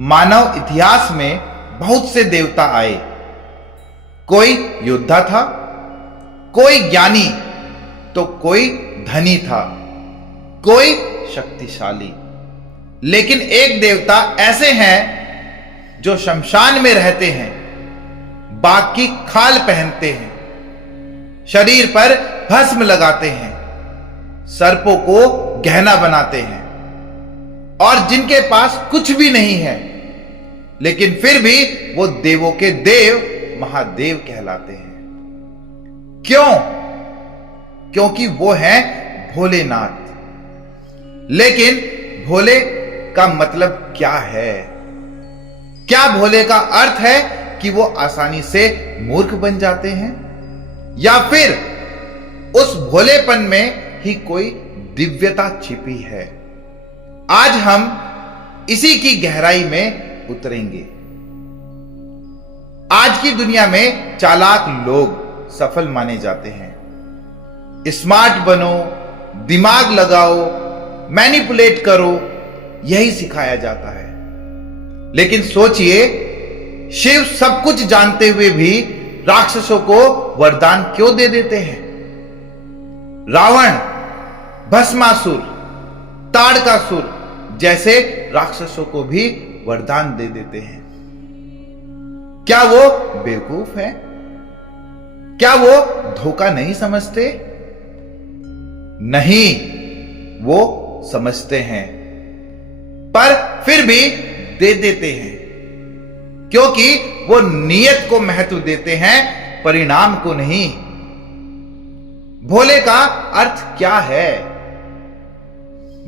मानव इतिहास में बहुत से देवता आए। कोई योद्धा था, कोई ज्ञानी, तो कोई धनी था, कोई शक्तिशाली। लेकिन एक देवता ऐसे हैं जो शमशान में रहते हैं, बाघ की खाल पहनते हैं, शरीर पर भस्म लगाते हैं, सर्पों को गहना बनाते हैं और जिनके पास कुछ भी नहीं है, लेकिन फिर भी वो देवों के देव महादेव कहलाते हैं। क्यों? क्योंकि वो हैं भोलेनाथ। लेकिन भोले का मतलब क्या है? क्या भोले का अर्थ है कि वो आसानी से मूर्ख बन जाते हैं, या फिर उस भोलेपन में ही कोई दिव्यता छिपी है? आज हम इसी की गहराई में उतरेंगे। आज की दुनिया में चालाक लोग सफल माने जाते हैं। स्मार्ट बनो, दिमाग लगाओ, मैनिपुलेट करो, यही सिखाया जाता है। लेकिन सोचिए, शिव सब कुछ जानते हुए भी राक्षसों को वरदान क्यों दे देते हैं? रावण, भस्मासुर, ताड़कासुर जैसे राक्षसों को भी वरदान दे देते हैं। क्या वो बेवकूफ है? क्या वो धोखा नहीं समझते? नहीं, वो समझते हैं, पर फिर भी दे देते हैं, क्योंकि वो नियत को महत्व देते हैं, परिणाम को नहीं। भोले का अर्थ क्या है?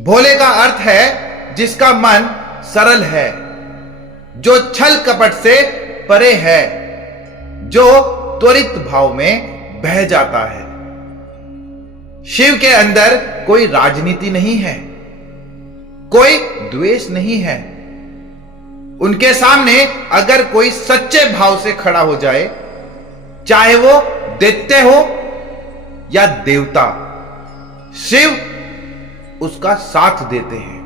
भोले का अर्थ है जिसका मन सरल है, जो छल कपट से परे है, जो त्वरित भाव में बह जाता है। शिव के अंदर कोई राजनीति नहीं है, कोई द्वेष नहीं है। उनके सामने अगर कोई सच्चे भाव से खड़ा हो जाए, चाहे वो दैत्य हो या देवता, शिव उसका साथ देते हैं।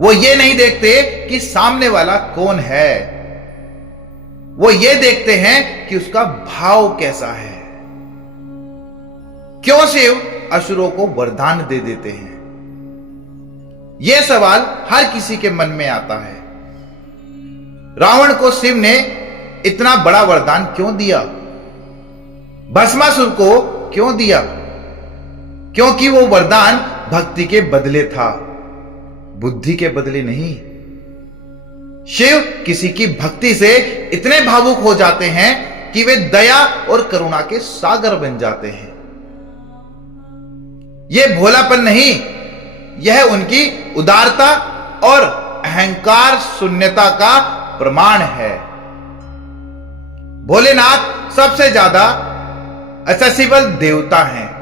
वो ये नहीं देखते कि सामने वाला कौन है, वो ये देखते हैं कि उसका भाव कैसा है। क्यों शिव असुरों को वरदान दे देते हैं? यह सवाल हर किसी के मन में आता है। रावण को शिव ने इतना बड़ा वरदान क्यों दिया? भस्मासुर को क्यों दिया? क्योंकि वो वरदान भक्ति के बदले था, बुद्धि के बदले नहीं। शिव किसी की भक्ति से इतने भावुक हो जाते हैं कि वे दया और करुणा के सागर बन जाते हैं। यह भोलापन नहीं, यह उनकी उदारता और अहंकार शून्यता का प्रमाण है। भोलेनाथ सबसे ज्यादा एक्सेसिबल देवता हैं,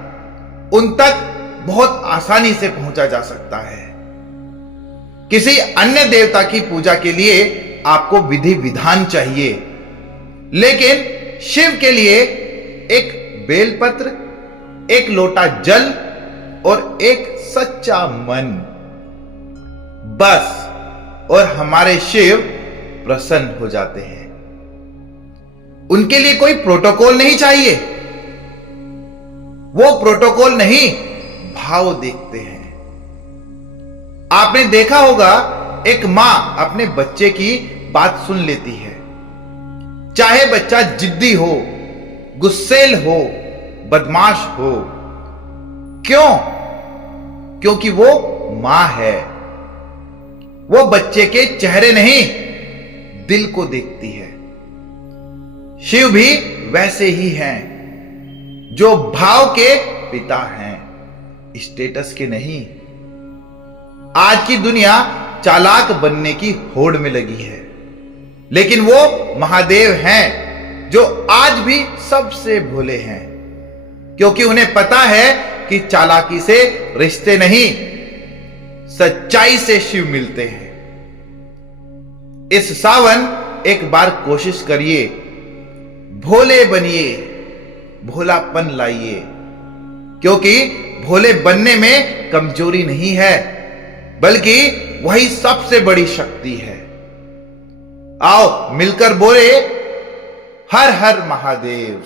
उन तक बहुत आसानी से पहुंचा जा सकता है। किसी अन्य देवता की पूजा के लिए आपको विधि विधान चाहिए, लेकिन शिव के लिए एक बेलपत्र, एक लोटा जल और एक सच्चा मन, बस, और हमारे शिव प्रसन्न हो जाते हैं। उनके लिए कोई प्रोटोकॉल नहीं चाहिए। वो प्रोटोकॉल नहीं, भाव देखते हैं। आपने देखा होगा, एक मां अपने बच्चे की बात सुन लेती है, चाहे बच्चा जिद्दी हो, गुस्सैल हो, बदमाश हो। क्यों? क्योंकि वो मां है। वो बच्चे के चेहरे नहीं, दिल को देखती है। शिव भी वैसे ही हैं, जो भाव के पिता हैं, स्टेटस के नहीं। आज की दुनिया चालाक बनने की होड़ में लगी है, लेकिन वो महादेव हैं जो आज भी सबसे भोले हैं, क्योंकि उन्हें पता है कि चालाकी से रिश्ते नहीं, सच्चाई से शिव मिलते हैं। इस सावन एक बार कोशिश करिए, भोले बनिए, भोलापन लाइए, क्योंकि भोले बनने में कमजोरी नहीं है, बल्कि वही सबसे बड़ी शक्ति है। आओ मिलकर बोले हर हर महादेव।